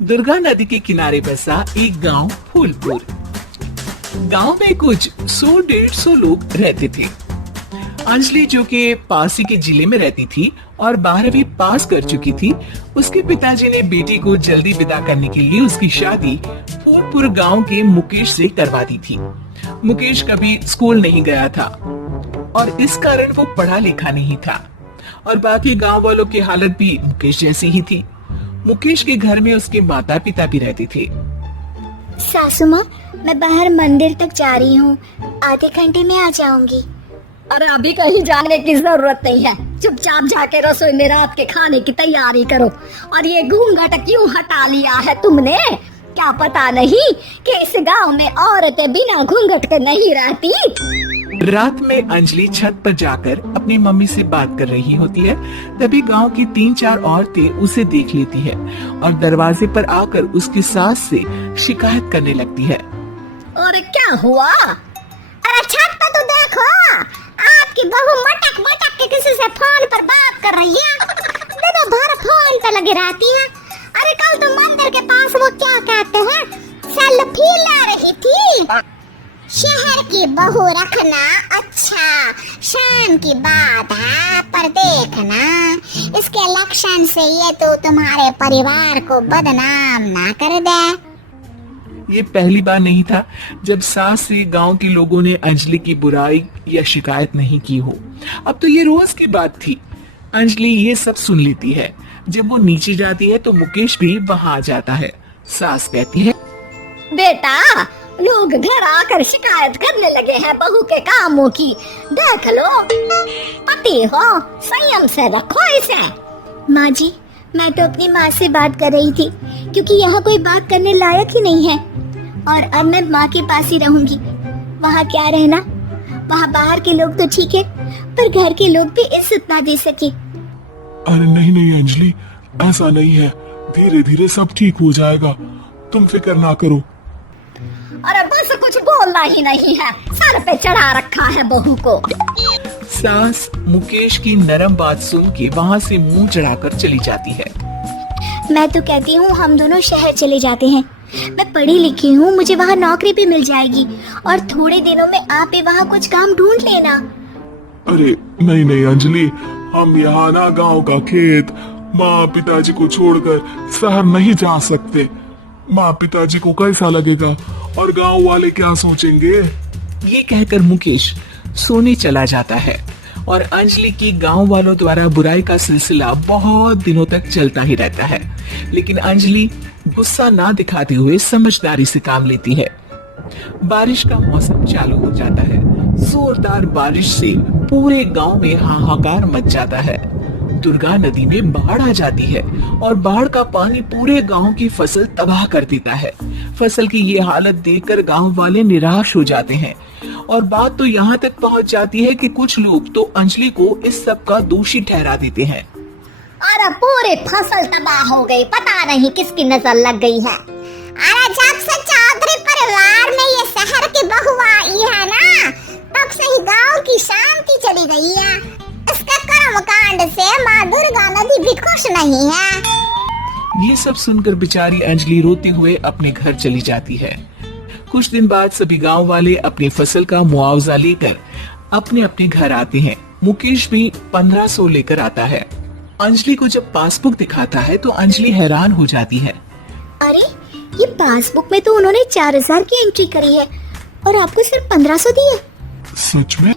दुर्गा नदी के किनारे बसा एक गांव फूलपुर। गांव में कुछ 100-150 लोग रहते थे। अंजलि जो कि पास ही के जिले में रहती थी और 12वीं पास कर चुकी थी, उसके पिताजी ने बेटी को जल्दी विदा करने के लिए उसकी शादी फूलपुर गांव के मुकेश से करवा दी थी। मुकेश कभी स्कूल नहीं गया था और इस कारण वो पढ़ा लिखा नहीं था और बाकी गांव वालों की हालत भी मुकेश जैसी ही थी। मुकेश के घर में उसके माता पिता भी रहते थे। सासू माँ, मैं बाहर मंदिर तक जा रही हूँ, आधे घंटे में आ जाऊंगी। अरे अभी कहीं जाने की जरूरत नहीं है, चुपचाप जाके रसोई में रात के खाने की तैयारी करो। और ये घूंघट क्यों हटा लिया है तुमने? क्या पता नहीं कि इस गांव में औरतें बिना घूंघट के नहीं रहती। रात में अंजलि छत पर जाकर अपनी मम्मी से बात कर रही होती है। तभी गांव की 3-4 औरतें उसे देख लेती है और दरवाजे पर आकर उसकी सास से शिकायत करने लगती है। और क्या हुआ? अरे छत पर तो देखो, आपकी बहू मटक मटक के किसी से फोन पर बात कर रही है। दिन भर फोन पे लगी रहती है। अरे कल तो मंदिर के पास वो क्या कहते हैं, सेल्फी ले रही थी। शहर की बहू रखना अच्छा शान की बात है, पर देखना इसके लक्षण से ये तो तुम्हारे परिवार को बदनाम ना कर दे। ये पहली बार नहीं था जब सास से गांव के लोगों ने अंजलि की बुराई या शिकायत नहीं की हो। अब तो ये रोज की बात थी। अंजलि ये सब सुन लेती है। जब वो नीचे जाती है तो मुकेश भी वहां आ जाता है। सास कहती है, बेटा, लोग घर आकर शिकायत करने लगे हैं बहू के कामों की। देख लो, पति हो, संयम से रखो इसे। माँ जी, मैं तो अपनी माँ से बात कर रही थी, क्योंकि यहाँ कोई बात करने लायक ही नहीं है। और अब मैं माँ के पास ही रहूंगी। वहाँ क्या रहना, वहाँ बाहर के लोग तो ठीक है, पर घर के लोग भी इज्जत ना दे सके। अरे नहीं नहीं अंजलि, ऐसा नहीं है, धीरे धीरे सब ठीक हो जाएगा, तुम फिक्र ना करो। अरे बस कुछ बोलना ही नहीं है, सर पे चढ़ा रखा है बहू को। सास मुकेश की नरम बात सुन के वहाँ से मुंह चढ़ाकर चली जाती है। मैं तो कहती हूँ हम दोनों शहर चले जाते हैं। मैं पढ़ी लिखी हूँ, मुझे वहाँ नौकरी भी मिल जाएगी और थोड़े दिनों में आप भी वहाँ कुछ काम ढूंढ लेना। अरे नहीं नहीं अंजलि, हम यहाँ ना गांव का खेत, माँ पिताजी को छोड़कर शहर नहीं जा सकते। माँ पिताजी को कैसा लगेगा और गांव वाले क्या सोचेंगे? ये कहकर मुकेश सोने चला जाता है और अंजलि की गांव वालों द्वारा बुराई का सिलसिला बहुत दिनों तक चलता ही रहता है। लेकिन अंजलि गुस्सा ना दिखाते हुए समझदारी से काम लेती है। बारिश का मौसम चालू हो जाता है। जोरदार बारिश से पूरे गांव में हाहाकार मच जाता है। दुर्गा नदी में बाढ़ आ जाती है और बाढ़ का पानी पूरे गांव की फसल तबाह कर देता है। फसल की ये हालत देखकर गांव वाले निराश हो जाते हैं और बात तो यहाँ तक पहुँच जाती है कि कुछ लोग तो अंजलि को इस सब का दोषी ठहरा देते हैं। अरे पूरी फसल तबाह हो गई, पता नहीं किसकी नजर लग गई है। अरे जब से चौधरी परिवार में ये शहर की बहू आई है ना, तब से ही गांव की शांति चली गई है। इसके कर्म कांड से माँ दुर्गा नदी भी खुश नहीं है। ये सब सुनकर बेचारी अंजलि रोते हुए अपने घर चली जाती है। कुछ दिन बाद सभी गांव वाले अपनी फसल का मुआवजा लेकर अपने अपने घर आते हैं। मुकेश भी 1500 लेकर आता है। अंजलि को जब पासबुक दिखाता है तो अंजलि हैरान हो जाती है। अरे ये पासबुक में तो उन्होंने 4000 की एंट्री करी है और आपको सिर्फ 1500 दिए। सच में?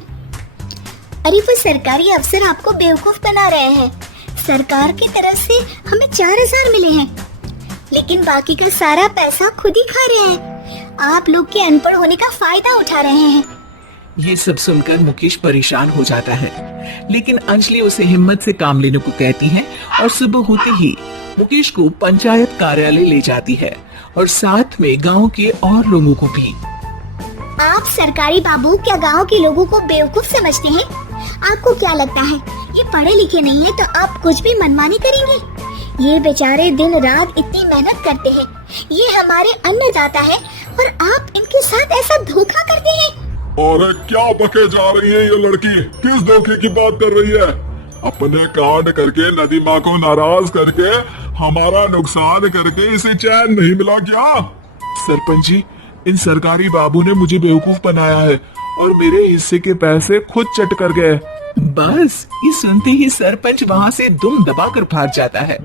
अरे वो सरकारी अफसर आपको बेवकूफ बना रहे हैं। सरकार की तरफ से हमें 4000 मिले हैं, लेकिन बाकी का सारा पैसा खुद ही खा रहे हैं। आप लोग के अनपढ़ होने का फायदा उठा रहे हैं। ये सब सुनकर मुकेश परेशान हो जाता है, लेकिन अंजलि उसे हिम्मत से काम लेने को कहती है और सुबह होते ही मुकेश को पंचायत कार्यालय ले जाती है और साथ में गांव के और लोगों को भी। आप सरकारी बाबू क्या गांव के लोगों को बेवकूफ समझते हैं? आपको क्या लगता है ये पढ़े लिखे नहीं है तो आप कुछ भी मनमानी करेंगे? ये बेचारे दिन रात इतनी मेहनत करते हैं, ये हमारे अन्नदाता है और आप इनके साथ ऐसा धोखा करते हैं। और क्या बके जा रही है ये लड़की? किस धोखे की बात कर रही है? अपने कांड करके नदी माँ को नाराज करके हमारा नुकसान करके इसे चैन नहीं मिला क्या? सरपंच जी, इन सरकारी बाबू ने मुझे बेवकूफ बनाया है और मेरे हिस्से के पैसे खुद चट कर गए। बस ये सुनते ही सरपंच वहां से दुम दबाकर भाग जाता है।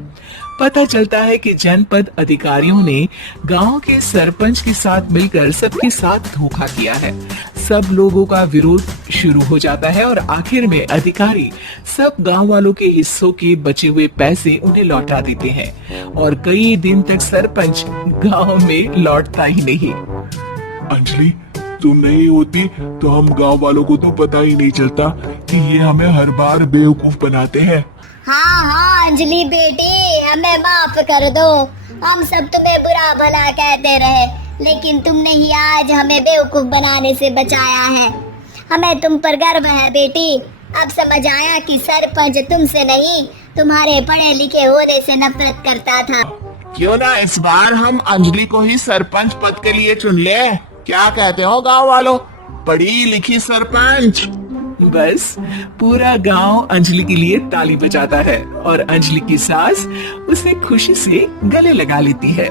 पता चलता है कि जनपद अधिकारियों ने गांव के सरपंच के साथ मिलकर सबके साथ धोखा किया है। सब लोगों का विरोध शुरू हो जाता है और आखिर में अधिकारी सब गांव वालों के हिस्सों के बचे हुए पैसे उन्हें लौटा देते हैं और कई दिन तक सरपंच गांव में लौटता ही नहीं। अंजलि, तुम नहीं होती तो हम गांव वालों को तो पता ही नहीं चलता कि ये हमें हर बार बेवकूफ बनाते हैं। हाँ हाँ अंजलि बेटी, हमें माफ कर दो। हम सब तुम्हें बुरा भला कहते रहे, लेकिन तुमने ही आज हमें बेवकूफ बनाने से बचाया है। हमें तुम पर गर्व है बेटी। अब समझ आया कि सरपंच तुमसे नहीं, तुम्हारे पढ़े लिखे होने से नफरत करता था। क्यों ना इस बार हम अंजलि को ही सरपंच पद के लिए चुन ले? क्या कहते हो गांव वालों? पढ़ी लिखी सरपंच। बस पूरा गांव अंजलि के लिए ताली बजाता है और अंजलि की सास उसे खुशी से गले लगा लेती है।